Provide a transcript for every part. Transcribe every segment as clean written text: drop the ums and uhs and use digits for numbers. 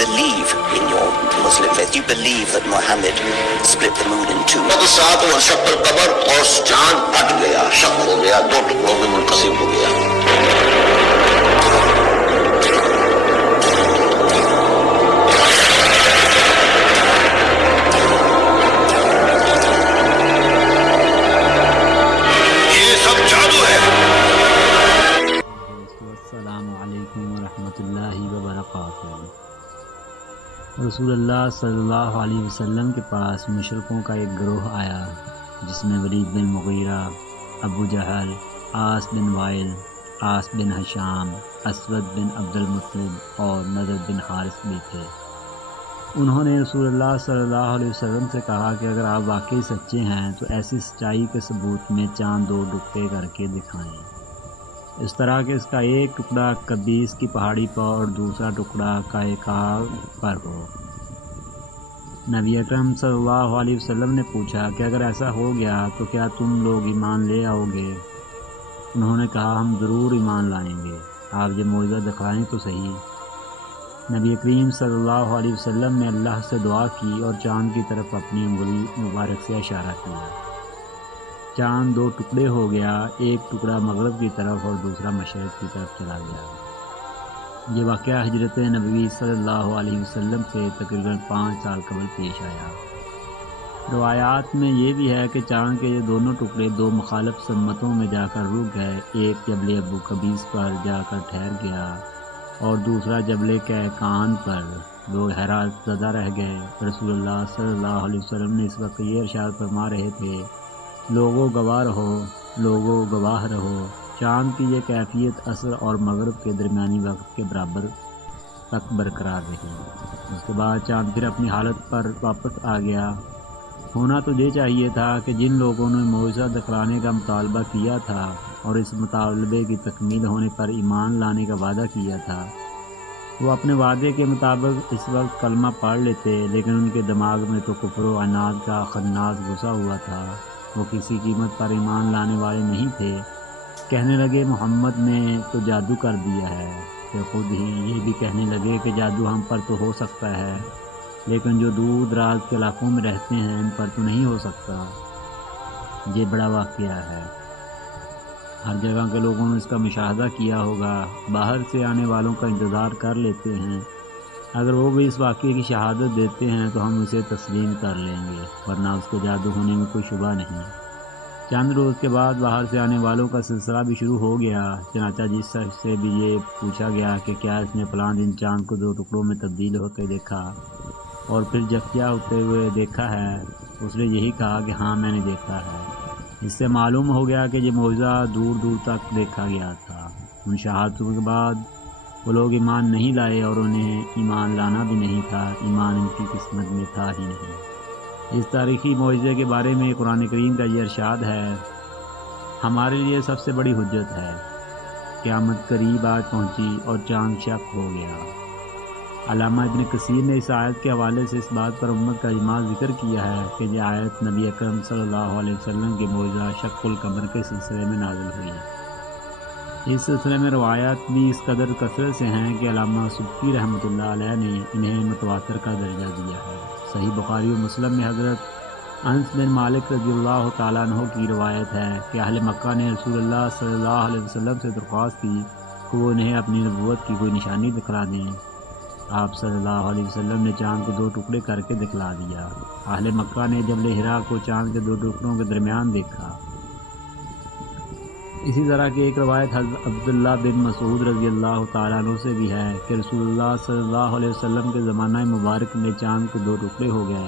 believe in your Muslim faith? Do you believe that Muhammad split the moon in two? سات ورشق پر قبر اور چاند پھٹ گیا، شق ہو گیا، دو ٹکڑوں میں منقسم ہو گیا۔ السلام علیکم ورحمۃ اللہ وبرکاتہ۔ رسول اللہ صلی اللہ علیہ وسلم کے پاس مشرکوں کا ایک گروہ آیا جس میں ولید بن مغیرہ، ابو جہل، عاص بن وائل، عاص بن ہشام، اسود بن عبد المطلب اور نضر بن حارث بھی تھے۔ انہوں نے رسول اللہ صلی اللہ علیہ وسلم سے کہا کہ اگر آپ واقعی سچے ہیں تو ایسی سچائی کے ثبوت میں چاند دو ٹکڑے کر کے دکھائیں، اس طرح کہ اس کا ایک ٹکڑا قبیس کی پہاڑی پر اور دوسرا ٹکڑا کائکار پر ہو۔ نبی اکرم صلی اللہ علیہ وسلم نے پوچھا کہ اگر ایسا ہو گیا تو کیا تم لوگ ایمان لے آؤ گے؟ انہوں نے کہا ہم ضرور ایمان لائیں گے، آپ یہ معجزہ دکھائیں تو صحیح۔ نبی کریم صلی اللہ علیہ وسلم نے اللہ سے دعا کی اور چاند کی طرف اپنی انگلی مبارک سے اشارہ کیا۔ چاند دو ٹکڑے ہو گیا، ایک ٹکڑا مغرب کی طرف اور دوسرا مشرق کی طرف چلا گیا۔ یہ واقعہ ہجرت نبوی صلی اللہ علیہ وسلم سے تقریباً 5 سال قبل پیش آیا۔ روایات میں یہ بھی ہے کہ چاند کے یہ دونوں ٹکڑے دو مخالف سمتوں میں جا کر رک گئے، ایک جبل ابو قبیس پر جا کر ٹھہر گیا اور دوسرا جبل کیکان پر، دو حیرت زدہ رہ گئے۔ رسول اللہ صلی اللہ علیہ وسلم نے اس وقت یہ ارشاد فرما رہے تھے، لوگوں گواہ رہو، لوگوں گواہ رہو۔ چاند کی یہ کیفیت عصر اور مغرب کے درمیانی وقت کے برابر تک برقرار رہی۔ اس کے بعد چاند پھر اپنی حالت پر واپس آ گیا۔ ہونا تو یہ چاہیے تھا کہ جن لوگوں نے معجزہ دکھلانے کا مطالبہ کیا تھا اور اس مطالبے کی تکمیل ہونے پر ایمان لانے کا وعدہ کیا تھا، وہ اپنے وعدے کے مطابق اس وقت کلمہ پڑھ لیتے، لیکن ان کے دماغ میں تو کفر و عناد کا خناس گھسا ہوا تھا۔ وہ کسی قیمت پر ایمان لانے والے نہیں تھے۔ کہنے لگے محمد نے تو جادو کر دیا ہے، کہ خود ہی یہ بھی کہنے لگے کہ جادو ہم پر تو ہو سکتا ہے لیکن جو دور دراز کے علاقوں میں رہتے ہیں ان پر تو نہیں ہو سکتا۔ یہ بڑا واقعہ ہے، ہر جگہ کے لوگوں نے اس کا مشاہدہ کیا ہوگا، باہر سے آنے والوں کا انتظار کر لیتے ہیں، اگر وہ بھی اس واقعے کی شہادت دیتے ہیں تو ہم اسے تسلیم کر لیں گے، ورنہ اس کے جادو ہونے میں کوئی شبہ نہیں۔ چند روز کے بعد باہر سے آنے والوں کا سلسلہ بھی شروع ہو گیا، چنانچہ جس شخص سے بھی یہ پوچھا گیا کہ کیا اس نے فلاں دن چاند کو دو ٹکڑوں میں تبدیل ہوتے دیکھا اور پھر یکجا ہوتے ہوئے دیکھا ہے، اس نے یہی کہا کہ ہاں میں نے دیکھا ہے۔ اس سے معلوم ہو گیا کہ یہ معجزہ دور دور تک دیکھا گیا تھا۔ ان شہادتوں کے بعد وہ لوگ ایمان نہیں لائے اور انہیں ایمان لانا بھی نہیں تھا، ایمان ان کی قسمت میں تھا ہی نہیں۔ اس تاریخی معجزے کے بارے میں قرآن کریم کا یہ ارشاد ہے، ہمارے لیے سب سے بڑی حجت ہے، قیامت قریب آج پہنچی اور چاند شق ہو گیا۔ علامہ ابن کثیر نے اس آیت کے حوالے سے اس بات پر امت کا اجماع ذکر کیا ہے کہ یہ آیت نبی اکرم صلی اللہ علیہ وسلم کے معجزہ شق القمر کے سلسلے میں نازل ہوئی۔ اس سلسلے میں روایات بھی اس قدر کثرت سے ہیں کہ علامہ سبکی رحمۃ اللہ علیہ نے انہیں متواتر کا درجہ دیا ہے۔ صحیح بخاری و مسلم میں حضرت انس بن مالک رضی اللہ تعالیٰ عنہ کی روایت ہے کہ اہل مکہ نے رسول اللہ صلی اللہ علیہ وسلم سے درخواست کی کہ وہ انہیں اپنی نبوت کی کوئی نشانی دکھلا دیں۔ آپ صلی اللہ علیہ وسلم نے چاند کو دو ٹکڑے کر کے دکھلا دیا۔ اہل مکہ نے جبل حرا کو چاند کے دو ٹکڑوں کے درمیان دیکھا۔ اسی طرح کی ایک روایت حضرت عبداللہ بن مسعود رضی اللہ تعالیٰ عنہ سے بھی ہے کہ رسول اللہ صلی اللہ علیہ وسلم کے زمانہ مبارک میں چاند کے دو ٹکڑے ہو گئے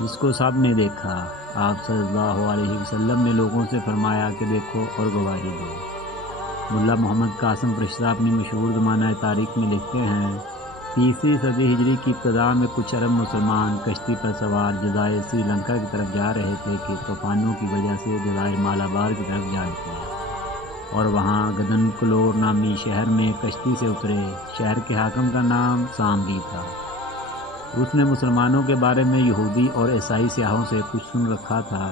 جس کو سب نے دیکھا۔ آپ صلی اللہ علیہ وسلم نے لوگوں سے فرمایا کہ دیکھو اور گواہی دو۔ ملا محمد قاسم فرشتہ اپنی مشہور زمانہ تاریخ میں لکھتے ہیں، 30ویں صدی ہجری کی ابتدا میں کچھ عرب مسلمان کشتی پر سوار جزائر سری لنکا کی طرف جا رہے تھے کہ طوفانوں کی وجہ سے جزائر مالابار کی طرف جا نکلے اور وہاں گدن کلور نامی شہر میں کشتی سے اترے۔ شہر کے حاکم کا نام سامری تھا۔ اس نے مسلمانوں کے بارے میں یہودی اور عیسائی سیاحوں سے کچھ سن رکھا تھا۔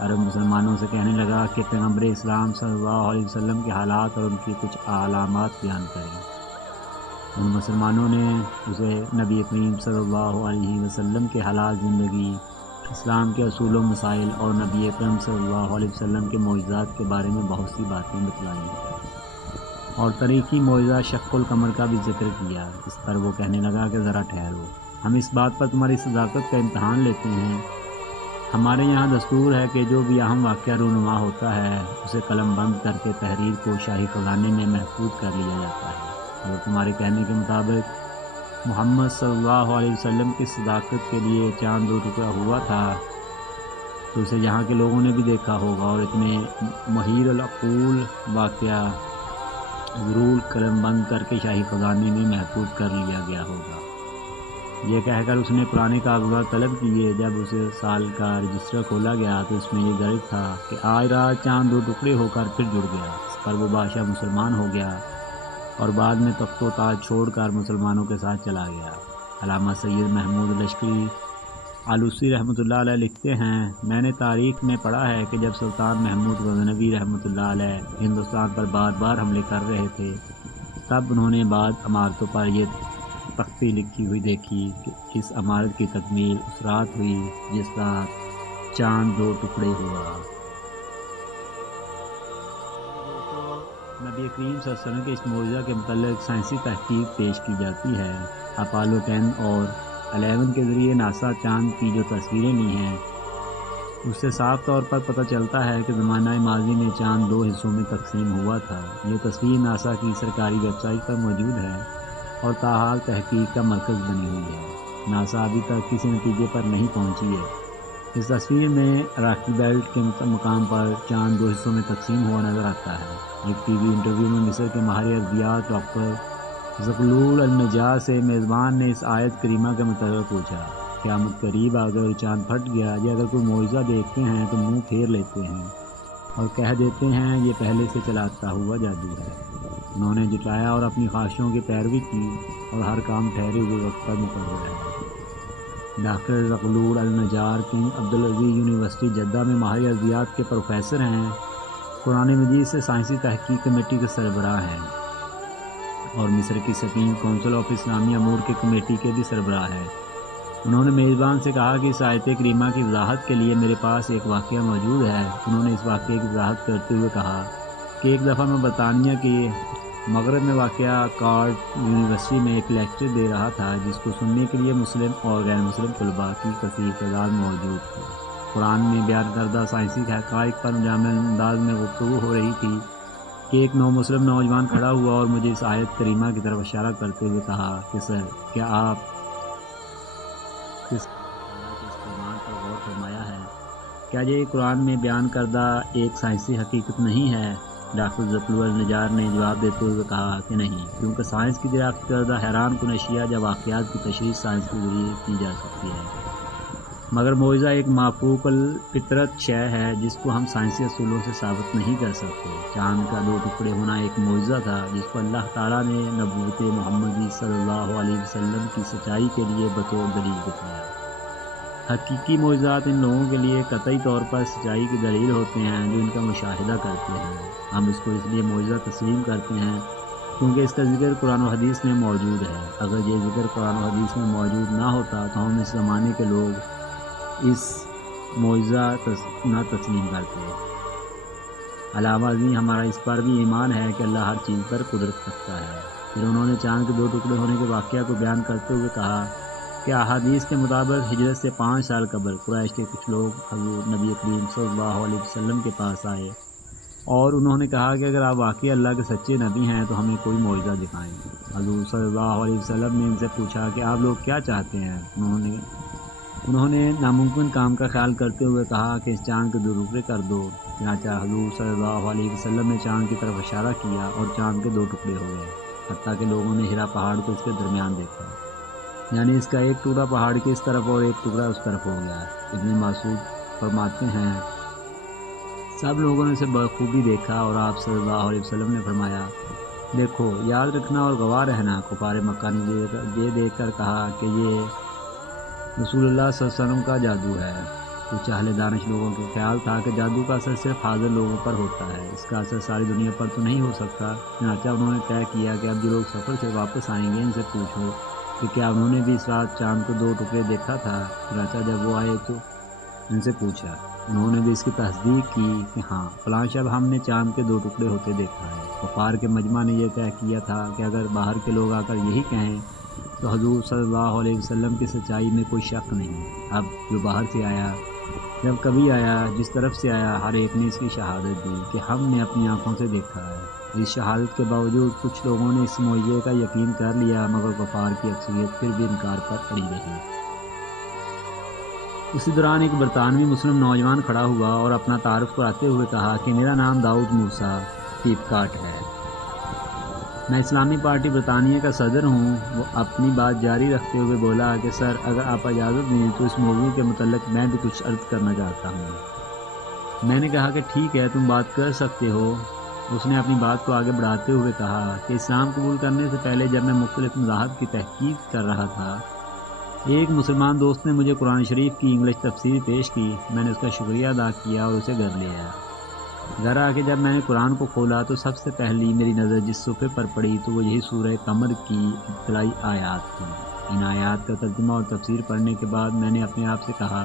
عرب مسلمانوں سے کہنے لگا کہ پیغمبر اسلام صلی اللہ علیہ وسلم کے حالات اور ان کی کچھ علامات بیان کریں۔ ان مسلمانوں نے اسے نبی کریم صلی اللہ علیہ وسلم کے حالات زندگی، اسلام کے اصول و مسائل اور نبی اکرم صلی اللہ علیہ وسلم کے معجزات کے بارے میں بہت سی باتیں بتلائیں اور تاریخی معجزہ شق القمر کا بھی ذکر کیا۔ اس پر وہ کہنے لگا کہ ذرا ٹھہرو، ہم اس بات پر تمہاری صداقت کا امتحان لیتے ہیں۔ ہمارے یہاں دستور ہے کہ جو بھی اہم واقعہ رونما ہوتا ہے اسے قلم بند کر کے تحریر کو شاہی خزانے میں محفوظ کر لیا جاتا ہے۔ اگر تمہارے کہنے کے مطابق محمد صلی اللہ علیہ وسلم کی صداقت کے لیے چاند 2 ٹکڑا ہوا تھا تو اسے یہاں کے لوگوں نے بھی دیکھا ہوگا، اور اتنے محیر العقول واقعہ ضرور قلم بند کر کے شاہی خزانے میں محفوظ کر لیا گیا ہوگا۔ یہ کہہ کر اس نے پرانے کاغذات طلب کیے۔ جب اسے سال کا رجسٹر کھولا گیا تو اس میں یہ درج تھا کہ آج رات چاند 2 ٹکڑے ہو کر پھر جڑ گیا۔ اس پر وہ بادشاہ مسلمان ہو گیا اور بعد میں تخت و تاج چھوڑ کر مسلمانوں کے ساتھ چلا گیا۔ علامہ سید محمود لشکری آلوسی رحمۃ اللہ علیہ لکھتے ہیں، میں نے تاریخ میں پڑھا ہے کہ جب سلطان محمود غزنوی رحمۃ اللہ علیہ ہندوستان پر بار بار حملے کر رہے تھے تب انہوں نے بعض عمارتوں پر یہ تختی لکھی ہوئی دیکھی کہ اس عمارت کی تکمیل اس رات ہوئی جس رات چاند 2 ٹکڑے ہوا۔ نبی کریم صلی اللہ علیہ وسلم کے اس معجزہ کے متعلق سائنسی تحقیق پیش کی جاتی ہے۔ اپولو 10 اور 11 کے ذریعے ناسا چاند کی جو تصویریں لی ہیں اس سے صاف طور پر پتہ چلتا ہے کہ زمانہ ماضی میں چاند 2 حصوں میں تقسیم ہوا تھا۔ یہ تصویر ناسا کی سرکاری ویب سائٹ پر موجود ہے اور تاحال تحقیق کا مرکز بنی ہوئی ہے۔ ناسا ابھی تک کسی نتیجے پر نہیں پہنچی ہے۔ اس تصویر میں راکی بیلٹ کے مقام پر چاند 2 حصوں میں تقسیم ہوا نظر آتا ہے۔ ایک ٹی وی انٹرویو میں مصر کے ماہر ارضیات ڈاکٹر زغلول النجار سے میزبان نے اس آیت کریمہ کے متعلق پوچھا، قیامت قریب اگر چاند پھٹ گیا یا اگر کوئی معجزہ دیکھتے ہیں تو منہ پھیر لیتے ہیں اور کہہ دیتے ہیں یہ پہلے سے چلاتا ہوا جادو ہے۔ انہوں نے جٹلایا اور اپنی خواہشوں کی پیروی کی اور ہر کام ٹھہرے ہوئے وقت پر مقرر ہے۔ Doctor Zaghloul El Naggar King Abdulaziz University Jeddah میں ماہر ارضیات کے پروفیسر ہیں، قرآن مجید سے سائنسی تحقیق کمیٹی کے سربراہ ہیں اور مصر کی سپریم کونسل آف اسلامی امور کے کمیٹی کے بھی سربراہ ہیں۔ انہوں نے میزبان سے کہا کہ اس آیت کریمہ کی وضاحت کے لیے میرے پاس ایک واقعہ موجود ہے۔ انہوں نے اس واقعے کی وضاحت کرتے ہوئے کہا کہ ایک دفعہ میں برطانیہ کے مغرب میں واقع کارڈ یونیورسٹی میں ایک لیکچر دے رہا تھا جس کو سننے کے لیے مسلم اور غیر مسلم طلباء کی کثیر تعداد موجود تھی۔ قرآن میں بیان کردہ سائنسی حقائق پر جامع انداز میں گفتگو ہو رہی تھی کہ ایک مسلم نوجوان کھڑا ہوا اور مجھے اس آیت کریمہ کی طرف اشارہ کرتے ہوئے کہا کہ سر کیا آپ اس قرآن پر غور فرمایا ہے؟ کیا یہ قرآن میں بیان کردہ ایک سائنسی حقیقت نہیں ہے؟ ڈاکٹر زغلول النجار نے جواب دیتے ہوئے کہا کہ نہیں، کیونکہ سائنس کی دریافت کردہ حیران کن اشیاء یا واقعات کی تشریح سائنس کے ذریعے کی جا سکتی ہے، مگر معجزہ ایک مافوق الفطرت شے ہے جس کو ہم سائنسی اصولوں سے ثابت نہیں کر سکتے۔ چاند کا 2 ٹکڑے ہونا ایک معجزہ تھا جس کو اللہ تعالیٰ نے نبوت محمدی صلی اللہ علیہ وسلم کی سچائی کے لیے بطور دلیل بتایا۔ حقیقی معجزات ان لوگوں کے لیے قطعی طور پر سچائی کی دلیل ہوتے ہیں جو ان کا مشاہدہ کرتے ہیں۔ ہم اس کو اس لیے معجزہ تسلیم کرتے ہیں کیونکہ اس کا ذکر قرآن و حدیث میں موجود ہے۔ اگر یہ ذکر قرآن و حدیث میں موجود نہ ہوتا تو ہم اس زمانے کے لوگ اس معجزہ نہ تسلیم کرتے۔ علاوہ ازیں ہمارا اس پر بھی ایمان ہے کہ اللہ ہر چیز پر قدرت رکھتا ہے۔ پھر انہوں نے چاند کے 2 ٹکڑے ہونے کے واقعہ کو بیان کرتے ہوئے کہا کہ احادیث کے مطابق ہجرت سے 5 سال قبل قریش کے کچھ لوگ حضور نبی کریم صلی اللہ علیہ وسلم کے پاس آئے اور انہوں نے کہا کہ اگر آپ واقعی اللہ کے سچے نبی ہیں تو ہمیں کوئی معجزہ دکھائیں۔ حضور صلی اللہ علیہ وسلم نے ان سے پوچھا کہ آپ لوگ کیا چاہتے ہیں؟ انہوں نے ناممکن کام کا خیال کرتے ہوئے کہا کہ اس چاند کے 2 ٹکڑے کر دو۔ چنانچہ حضور صلی اللہ علیہ وسلم نے چاند کی طرف اشارہ کیا اور چاند کے 2 ٹکڑے ہو گئے، حتیٰ کہ لوگوں نے ہرا پہاڑ کو اس کے درمیان دیکھا، یعنی اس کا ایک ٹکڑا پہاڑ کی اس طرف اور ایک ٹکڑا اس طرف ہو گیا۔ ابن مسعود فرماتے ہیں سب لوگوں نے اسے بخوبی دیکھا اور آپ صلی اللہ علیہ وسلم نے فرمایا دیکھو، یاد رکھنا اور گواہ رہنا۔ کفار مکہ نے یہ دیکھ کر کہا کہ یہ رسول اللہ صلی اللہ علیہ وسلم کا جادو ہے۔ کچھ اہل دانش لوگوں کا خیال تھا کہ جادو کا اثر صرف حاضر لوگوں پر ہوتا ہے، اس کا اثر ساری دنیا پر تو نہیں ہو سکتا۔ چنانچہ انہوں نے طے کیا کہ اب جو لوگ سفر سے واپس آئیں گے ان سے پوچھو کہ کیا انہوں نے بھی اس رات چاند کو 2 ٹکڑے دیکھا تھا۔ چنانچہ جب وہ آئے تو ان سے پوچھا، انہوں نے بھی اس کی تصدیق کی کہ ہاں فلاں شب ہم نے چاند کے 2 ٹکڑے ہوتے دیکھا ہے۔ کفار کے مجمع نے یہ طے کیا تھا کہ اگر باہر کے لوگ آ کر یہی کہیں تو حضور صلی اللہ علیہ وسلم کی سچائی میں کوئی شک نہیں۔ اب جو باہر سے آیا، جب کبھی آیا، جس طرف سے آیا، ہر ایک نے اس کی شہادت دی کہ ہم نے اپنی آنکھوں سے دیکھا ہے۔ اس شہادت کے باوجود کچھ لوگوں نے اس معجزے کا یقین کر لیا، مگر کفار کی اکثریت پھر بھی انکار پر اڑی رہی۔ اسی دوران ایک برطانوی مسلم نوجوان کھڑا ہوا اور اپنا تعارف کراتے ہوئے کہا کہ میرا نام داؤد موسیٰ پیپکاٹ ہے، میں اسلامی پارٹی برطانیہ کا صدر ہوں۔ وہ اپنی بات جاری رکھتے ہوئے بولا کہ سر، اگر آپ اجازت دیں تو اس موضوع کے متعلق میں بھی کچھ عرض کرنا چاہتا ہوں۔ میں نے کہا کہ ٹھیک ہے، تم بات کر سکتے ہو۔ اس نے اپنی بات کو آگے بڑھاتے ہوئے کہا کہ اسلام قبول کرنے سے پہلے جب میں مختلف مذاہب کی تحقیق کر رہا تھا، ایک مسلمان دوست نے مجھے قرآن شریف کی انگلش تفسیر پیش کی۔ میں نے اس کا شکریہ ادا کیا اور اسے گھر لے آیا۔ گھر آ کے جب میں نے قرآن کو کھولا تو سب سے پہلی میری نظر جس صفحے پر پڑی تو وہ یہی سورہ قمر کی ابتدائی آیات تھیں۔ ان آیات کا ترجمہ اور تفسیر پڑھنے کے بعد میں نے اپنے آپ سے کہا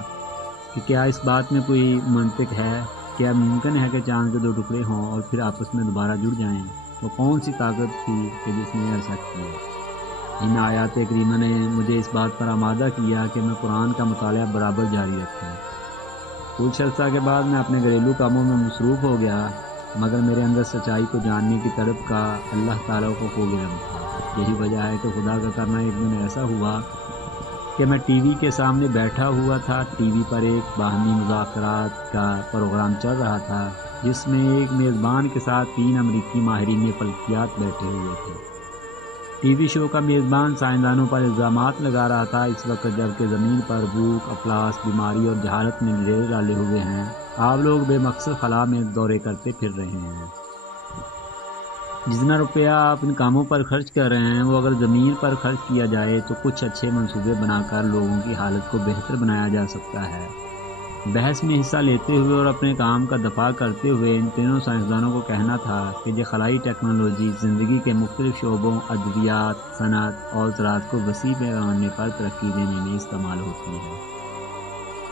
کہ کیا اس بات میں کوئی منطق ہے؟ کیا ممکن ہے کہ چاند کے 2 ٹکڑے ہوں اور پھر آپس میں دوبارہ جڑ جائیں؟ وہ کون سی طاقت تھی کہ جس نے ایسا کیا؟ ان آیات کریمہ نے مجھے اس بات پر آمادہ کیا کہ میں قرآن کا مطالعہ برابر جاری رکھوں۔ کچھ عرصہ کے بعد میں اپنے گھریلو کاموں میں مصروف ہو گیا، مگر میرے اندر سچائی کو جاننے کی طرف کا اللہ تعالیٰ کو خوب علم تھا۔ یہی وجہ ہے کہ خدا کا کرنا ایک دن ایسا ہوا کہ میں ٹی وی کے سامنے بیٹھا ہوا تھا۔ ٹی وی پر ایک باہمی مذاکرات کا پروگرام چل رہا تھا جس میں ایک میزبان کے ساتھ 3 امریکی ماہرین فلکیات بیٹھے ہوئے تھے۔ ٹی وی شو کا میزبان سائنسدانوں پر الزامات لگا رہا تھا اس وقت جبکہ زمین پر بھوک، افلاس، بیماری اور جہالت نے ڈھیر ڈالے ہوئے ہیں۔ آپ لوگ بے مقصد خلا میں دورے کرتے پھر رہے ہیں۔ جتنا روپیہ آپ ان کاموں پر خرچ کر رہے ہیں وہ اگر زمین پر خرچ کیا جائے تو کچھ اچھے منصوبے بنا کر لوگوں کی حالت کو بہتر بنایا جا سکتا ہے۔ بحث میں حصہ لیتے ہوئے اور اپنے کام کا دفاع کرتے ہوئے ان تینوں سائنسدانوں کو کہنا تھا کہ یہ خلائی ٹیکنالوجی زندگی کے مختلف شعبوں، ادویات، صنعت اور زراعت کو وسیع پیمانے پر ترقی دینے میں استعمال ہوتی ہے۔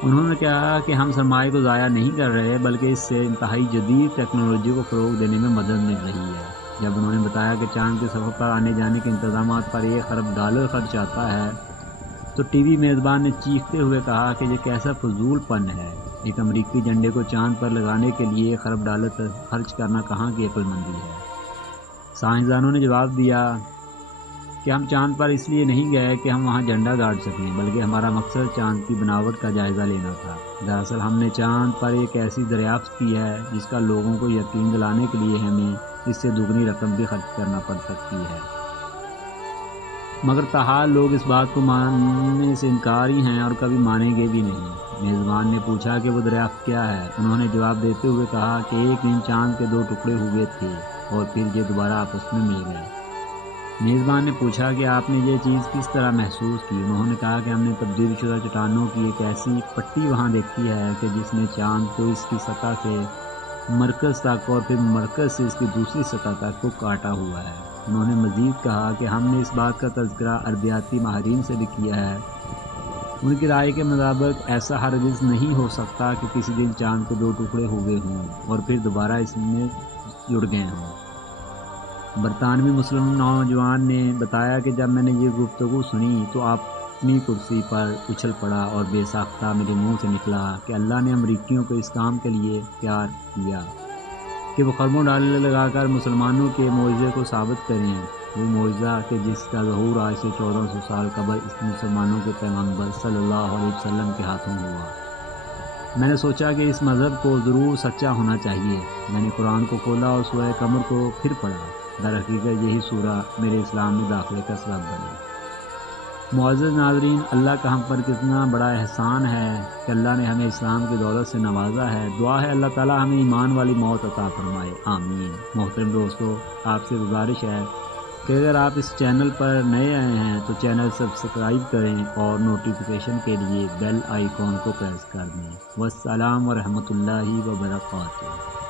انہوں نے کہا کہ ہم سرمایہ کو ضائع نہیں کر رہے بلکہ اس سے انتہائی جدید ٹیکنالوجی کو فروغ دینے میں مدد مل رہی ہے۔ جب انہوں نے بتایا کہ چاند کے سفر پر آنے جانے کے انتظامات پر $1 ارب خرچ آتا ہے تو ٹی وی میزبان نے چیختے ہوئے کہا کہ یہ کیسا فضول پن ہے، ایک امریکی جھنڈے کو چاند پر لگانے کے لیے $1 ارب خرچ کرنا کہاں کی عقل مندی ہے۔ سائنسدانوں نے جواب دیا کہ ہم چاند پر اس لیے نہیں گئے کہ ہم وہاں جھنڈا گاڑ سکیں، بلکہ ہمارا مقصد چاند کی بناوٹ کا جائزہ لینا تھا۔ دراصل ہم نے چاند پر ایک ایسی دریافت کی ہے جس کا لوگوں کو یقین دلانے کے لیے ہمیں اس سے دگنی رقم بھی خرچ کرنا پڑ سکتی ہے، مگر تاحال لوگ اس بات کو ماننے سے انکاری ہیں اور کبھی مانیں گے بھی نہیں۔ میزبان نے پوچھا کہ وہ دریافت کیا ہے۔ انہوں نے جواب دیتے ہوئے کہا کہ ایک دن چاند کے 2 ٹکڑے ہوئے تھے اور پھر یہ دوبارہ آپس میں مل گئے۔ میزبان نے پوچھا کہ آپ نے یہ چیز کس طرح محسوس کی؟ انہوں نے کہا کہ ہم نے تبدیل شدہ چٹانوں کی ایک ایسی پٹی وہاں دیکھی ہے کہ جس نے چاند کو اس کی سطح سے مرکز تک اور پھر مرکز سے اس کی دوسری سطح تک کو کاٹا ہوا ہے۔ انہوں نے مزید کہا کہ ہم نے اس بات کا تذکرہ ارضیاتی ماہرین سے بھی کیا ہے۔ ان کی رائے کے مطابق ایسا ہرگز نہیں ہو سکتا کہ کسی دن چاند کے 2 ٹکڑے ہوئے ہوں اور پھر دوبارہ اس میں جڑ گئے ہوں۔ برطانوی مسلم نوجوان نے بتایا کہ جب میں نے یہ گفتگو سنی تو آپ اپنی کرسی پر اچھل پڑا اور بے ساختہ میرے منہ سے نکلا کہ اللہ نے امریکیوں کو اس کام کے لیے پیار کیا کہ وہ خرموں ڈالے لگا کر مسلمانوں کے معجزے کو ثابت کریں، وہ معجزہ کہ جس کا ظہور آج سے 1400 سال قبل اس مسلمانوں کے پیغمبر صلی اللہ علیہ وسلم کے ہاتھوں ہوا۔ میں نے سوچا کہ اس مذہب کو ضرور سچا ہونا چاہیے۔ میں نے قرآن کو کھولا اور سورہ قمر کو پھر پڑھا۔ در حقیقت یہی سورہ میرے اسلام میں داخلے کا سبب بنی۔ معزز ناظرین، اللہ کا ہم پر کتنا بڑا احسان ہے کہ اللہ نے ہمیں اسلام کی دولت سے نوازا ہے۔ دعا ہے اللہ تعالی ہمیں ایمان والی موت عطا فرمائے، آمین۔ محترم دوستو، آپ سے گزارش ہے کہ اگر آپ اس چینل پر نئے آئے ہیں تو چینل سبسکرائب کریں اور نوٹیفیکیشن کے لیے بیل آئیکن کو پریس کر دیں۔ والسلام ورحمۃ اللہ وبرکاتہ۔